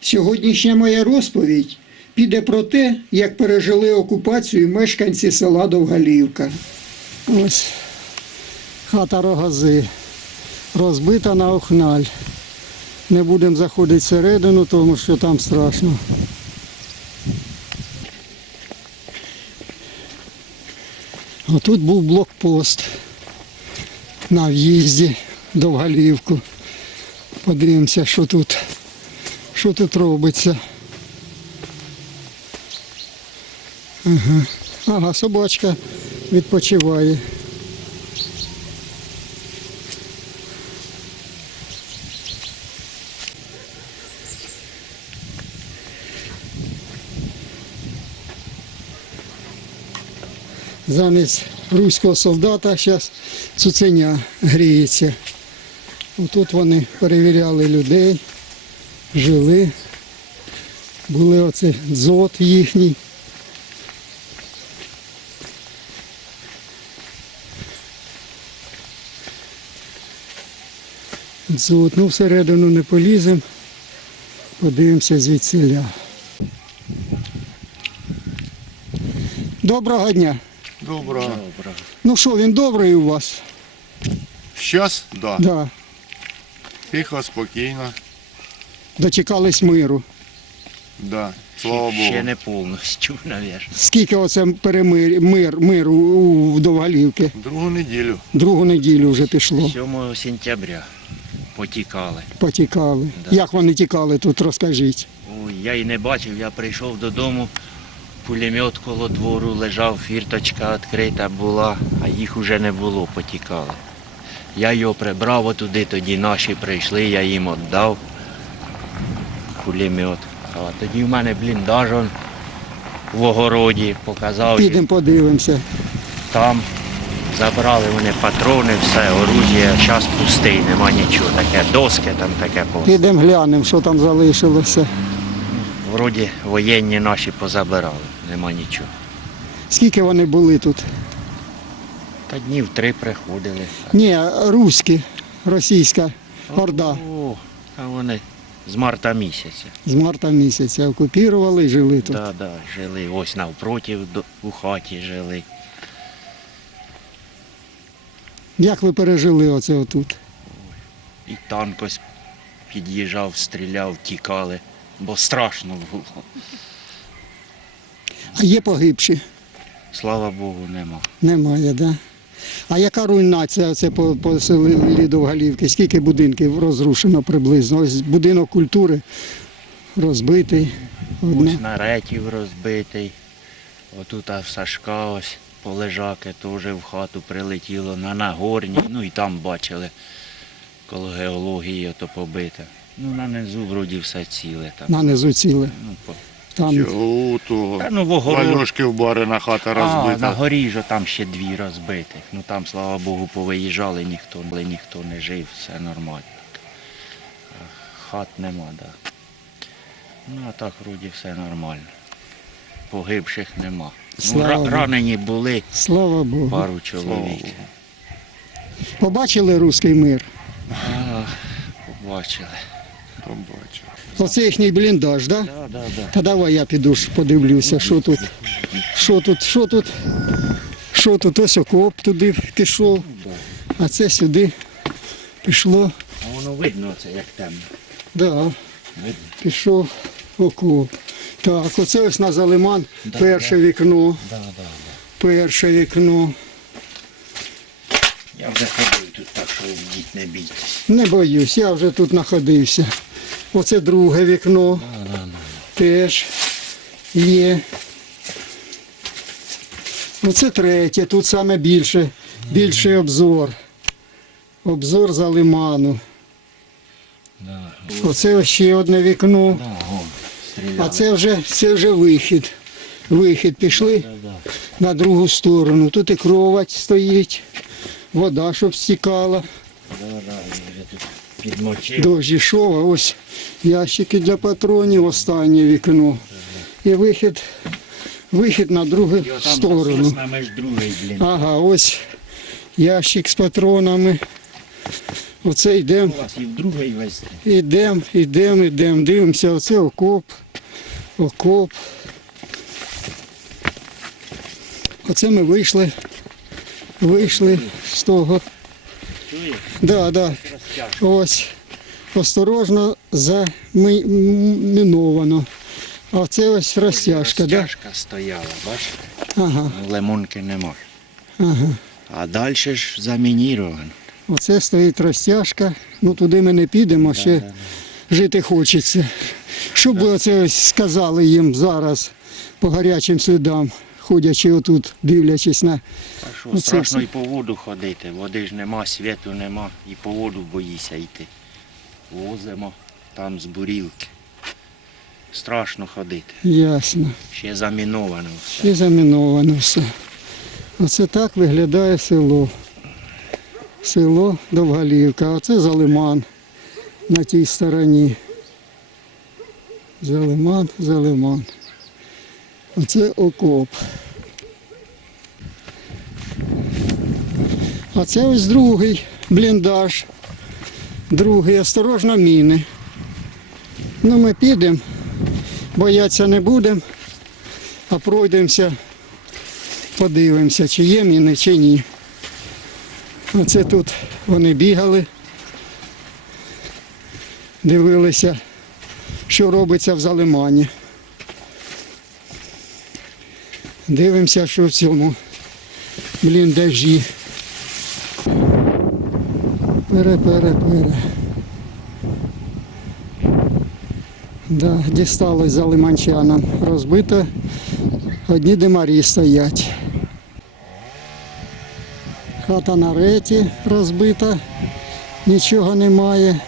Сьогоднішня моя розповідь піде про те, як пережили окупацію мешканці села Довгалівка. Ось хата рогази розбита на охналь. Не будемо заходити всередину, тому що там страшно. Отут був блокпост на в'їзді Довгалівку. Подивимося, що тут, що тут робиться. Ага. ага, собачка відпочиває. Замість руського солдата зараз цуценя гріється. Тут вони перевіряли людей, жили. Були оце дзот їхній. Дзот, ну всередину не поліземо. Подивимося звідсіля. Доброго дня. Доброго. Ну що, він добрий у вас? Щас, да. Да. Тихо, спокійно. Дочекались миру. Да. Слава Ще не повністю, навірно. Скільки оце перемир, мир, миру у, у Довгалівки? Другу неділю. Другу неділю вже пішло. 7 сентября потікали. Потікали. Да. Як вони тікали тут, розкажіть. Ой, я і не бачив, я прийшов додому, пулемет коло двору лежав, фірточка відкрита була, а їх уже не було, потікали. Я його прибрав отуди, тоді наші прийшли, я їм віддав пулемет. А тоді в мене бліндаж он в огороді показав. Підемо подивимося. Там забрали вони патрони, все, оружие, зараз пустий, нема нічого. Таке доски там таке по. Підемо глянемо, що там залишилося. Вроді воєнні наші позабирали, нема нічого. Скільки вони були тут? Та днів три приходили. Ні, руські, російська орда О, а вони з марта місяця. з марта місяця окупували і жили тут. Да, да, жили ось навпроти у хаті жили. Як ви пережили оце отут? І танк ось під'їжджав, стріляв, тікали, бо страшно було. А є погибші? Слава Богу, нема. Немає, да? А яка руйнація це по, по селі Довгалівки? Скільки будинків розрушено приблизно? Ось будинок культури розбитий. Одне. Ось наретів розбитий. Отут в Сашка ось полежаки теж в хату прилетіло на Нагорній. Ну і там бачили, коло геології ото побите. Ну на низу вроді все ціле там. На низу ціле. Ну, по... Там Чого того? Та ну в огород. Вальошки в барина хата А, на горі ж там ще дві розбитих. Ну там, слава Богу, повиїжджали, ніхто, але ніхто не жив, все нормально. Хат нема, так. Да. Ну а так вроді все нормально. Погибших нема. Ну, Слава ра- Богу. ранені були слава Богу. пару Слава чоловік. Богу. Побачили руський мир. А, побачили. Побачив. Оце їхній бліндаж, так? Да? Да, да, да. Та давай я піду подивлюся, що тут. Що тут, що тут? Що тут? Ось окоп туди пішов, а це сюди пішло. А воно видно це як темно. Да, пішов окоп. Так, оце ось на залиман, Да, перше вікно, Да, да, да. перше вікно. Я вже ходив тут, так що йдіть, не бійтесь. Не боюсь, я вже тут знаходився. Оце друге вікно теж є. Оце третє, тут саме більше, більший обзор. Обзор за лиману. Оце ще одне вікно. А це вже, це вже вихід. Вихід пішли на другу сторону. Тут і кровать стоїть, вода, щоб стікала. Підмочив. Дощ ішов, а ось ящики для патронів, останнє вікно. І вихід, вихід на другу сторону. насос другий, блін. Ага, ось ящик з патронами. Оце йдемо, йдемо, йдемо, йдемо, дивимося, оце окоп, окоп. Оце ми вийшли, вийшли з того. Да, да. Ось осторожно заміновано. А це ось розтяжка, да? Стояла, бачиш? Ага, Лимонки нема. ага. А далі ж замініровано. Оце стоїть розтяжка. Ну туди ми не підемо, ще жити хочеться. Що б ви оце ось сказали їм зараз по гарячим слідам, ходячи отут, дивлячись на. А що, Ну, страшно все. і по воду ходити. Води ж нема, світу нема, і по воду боїся йти. Возимо там з бурілки. Страшно ходити. Ясно. Ще заміновано все. Ще заміновано все. Оце так виглядає село. Село Довгалівка. А Оце Залиман на тій стороні. Залиман, Залиман. Оце окоп. А це ось другий бліндаж. Другий, осторожно, міни. Ну ми підемо, боятися не будемо, а пройдемося, подивимося, чи є міни, чи ні. Оце тут вони бігали, дивилися, що робиться в Залимані. Дивимося, що в цьому бліндажі. Пере, пере, пере. Да, дісталось залиманчанам. Розбито. Одні димарі стоять. Хата на реті розбита, нічого немає.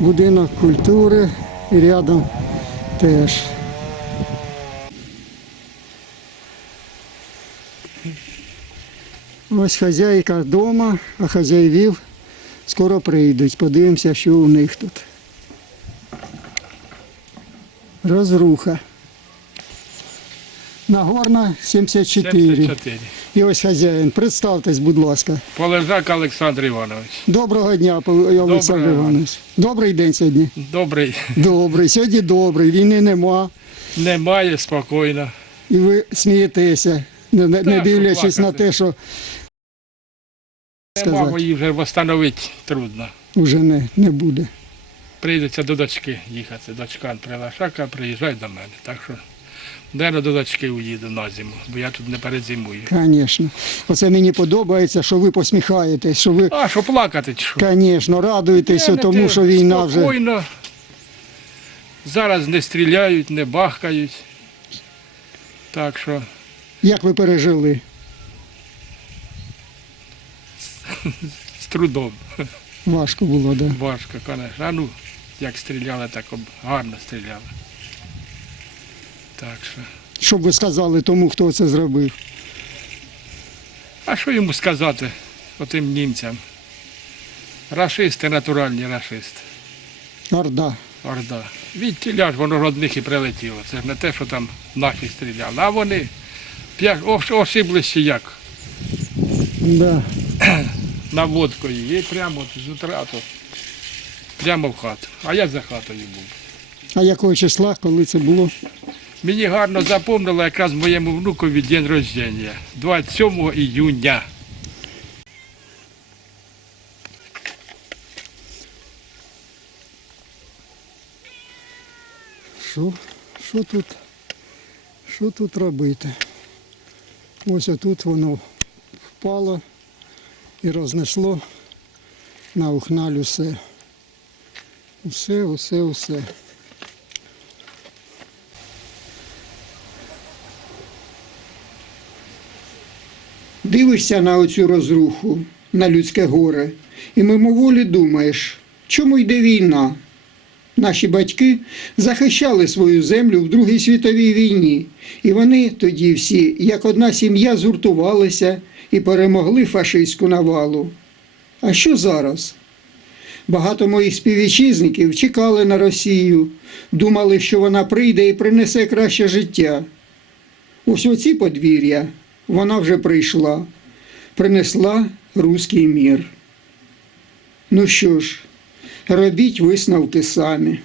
Будинок культури і рядом теж. Ось хазяйка вдома, а хазяїв скоро прийдуть. Подивимося, що у них тут. Розруха. Нагорна 74. 74. І ось хазяїн. Представтесь, будь ласка. Полежак Олександр Іванович. Доброго дня, Олександр Доброго. Іванович. Добрий день сьогодні. Добрий. Добрий. Сьогодні добрий. Війни нема. Немає спокійно. І ви смієтеся, не, не, дивлячись на те, що Сказати. бо її вже встановити трудно. вже не, не буде. Прийдеться до дочки їхати. Дочка прилашака, приїжджай до мене. Так що денно до дочки уїду на зиму, бо я тут не перезимую. Звісно. Оце мені подобається, що ви посміхаєтесь, що ви, А що плакати? чи що? звісно, радуєтеся, Ні, не тому що війна вже. Спокійно. Зараз не стріляють, не бахкають. Так що Як ви пережили? з трудом. Важко було, да? Важко, звісно. А ну, як стріляли, так гарно стріляли. Так що. Що б ви сказали тому, хто це зробив? А що йому сказати отим німцям? Рашисти, натуральні рашисти. Орда. Орда. Від тіля ж воно ж одних і прилетіло. Це ж не те, що там наші стріляли. А вони ошиблися як Да. наводкою. І прямо от з утра то прямо в хату. А я за хатою був. А якого числа, коли це було? Мені гарно запомнило якраз моєму внукові день рождення. 27 іюня. Що, що тут? Що тут робити? Ось отут воно впало і рознесло на ухналь усе. Усе, усе, усе. Дивишся на оцю розруху, на людське горе, і мимоволі думаєш, чому йде війна? Наші батьки захищали свою землю в Другій світовій війні, і вони тоді всі, як одна сім'я, згуртувалися і перемогли фашистську навалу. А що зараз? Багато моїх співвітчизників чекали на Росію, думали, що вона прийде і принесе краще життя. Ось оці подвір'я вона вже прийшла, принесла руський мір. Ну що ж, робіть висновки самі.